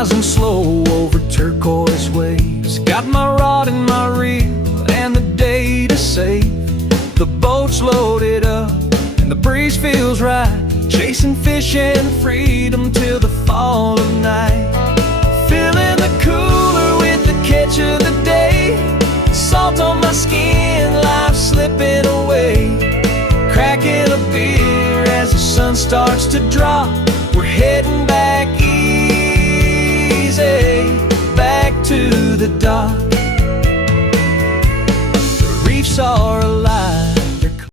rising slow over turquoise waves. Got my rod and my reel and the day to save. The boat's loaded up and the breeze feels right, chasing fish and freedom till the fall of night. Filling the cooler with the catch of the day, salt on my skin, life slipping away. Cracking a beer as the sun starts to drop, we're heading back easy, back to the dock. The reefs are alive